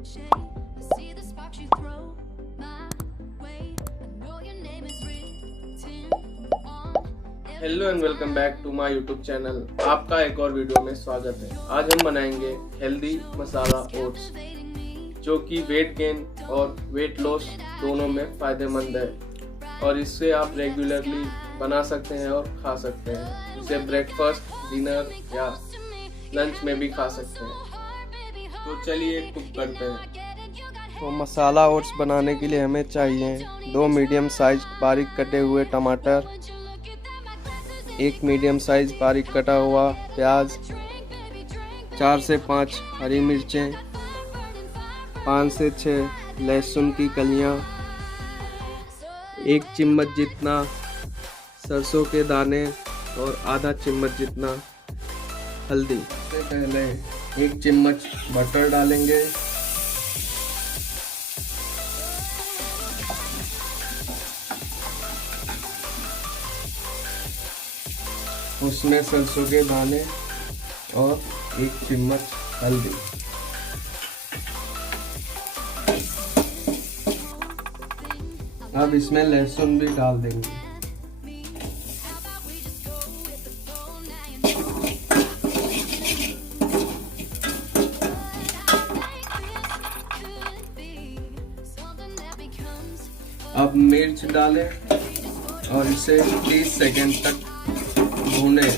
Hello and welcome back to my YouTube channel. आपका एक और वीडियो में स्वागत है। आज हम बनाएंगे हेल्दी मसाला ओट्स, जो कि वेट गेन और वेट लॉस दोनों में फ़ायदेमंद है और इससे आप रेगुलरली बना सकते हैं और खा सकते हैं। इसे ब्रेकफास्ट, डिनर या लंच में भी खा सकते हैं। तो चलिए कुक करते हैं। तो मसाला ओट्स बनाने के लिए हमें चाहिए 2 मीडियम साइज बारीक कटे हुए टमाटर, 1 मीडियम साइज बारीक कटा हुआ प्याज, 4 से 5 हरी मिर्चें, 5 से 6 लहसुन की कलियां, 1 चम्मच जितना सरसों के दाने और आधा चम्मच जितना हल्दी। सबसे पहले 1 चम्मच बटर डालेंगे, उसमें सरसों के दाने और 1 चम्मच हल्दी। अब इसमें लहसुन भी डाल देंगे। अब मिर्च डालें और इसे 30 सेकंड तक भूने।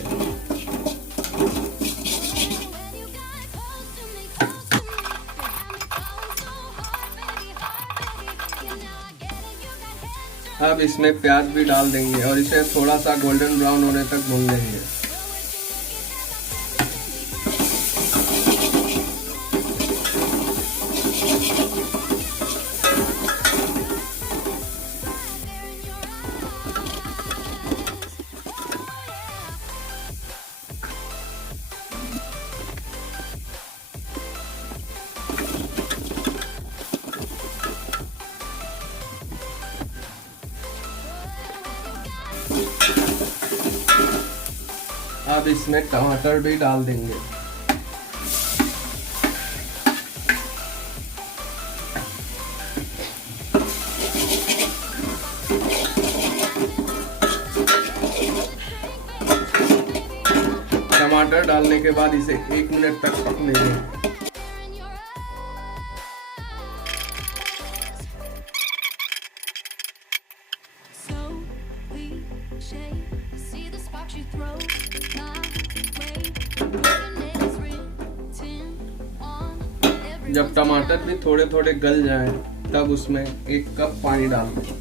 अब इसमें प्याज भी डाल देंगे और इसे थोड़ा सा गोल्डन ब्राउन होने तक भून लेंगे। अब इसमें टमाटर भी डाल देंगे। टमाटर डालने के बाद इसे 1 मिनट तक पकने दें। जब टमाटर भी थोड़े थोड़े गल जाएं, तब उसमें 1 कप पानी डाल दें।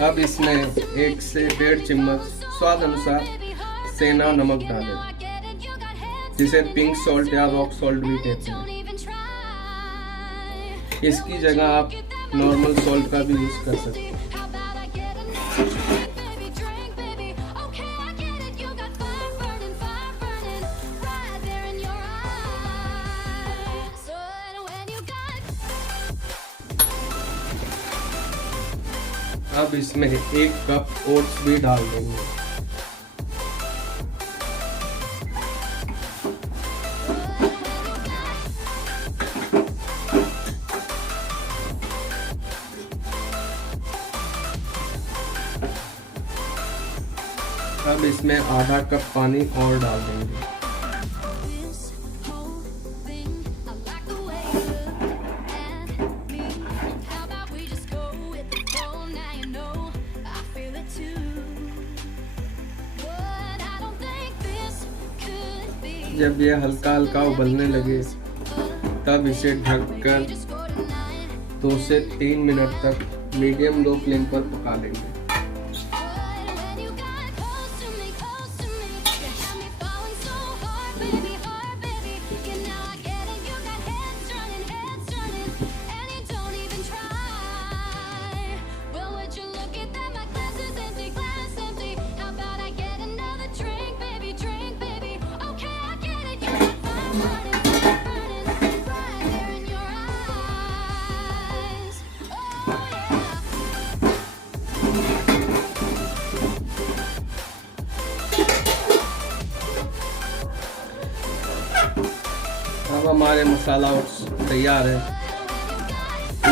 अब इसमें 1 से 1.5 चम्मच स्वाद अनुसार सेंधा नमक डालें, जिसे पिंक सॉल्ट या रॉक सॉल्ट भी कहते हैं। इसकी जगह आप नॉर्मल सॉल्ट का भी यूज कर सकते हैं। अब इसमें 1 कप ओट्स भी डाल देंगे। अब इसमें आधा कप पानी और डाल देंगे। जब ये हल्का हल्का उबलने लगे, तब इसे ढककर 2 से 3 मिनट तक मीडियम लो फ्लेम पर पका लेंगे। हमारे मसाला ओट्स तैयार है।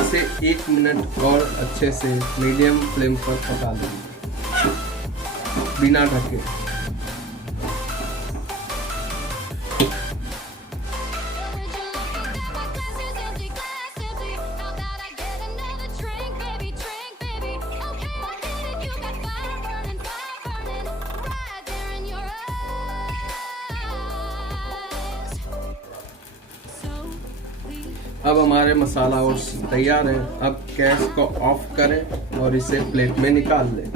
इसे 1 मिनट और अच्छे से मीडियम फ्लेम पर पका लेंगे बिना ढके। अब हमारे मसाला ओट्स तैयार है। अब गैस को ऑफ करें और इसे प्लेट में निकाल लें।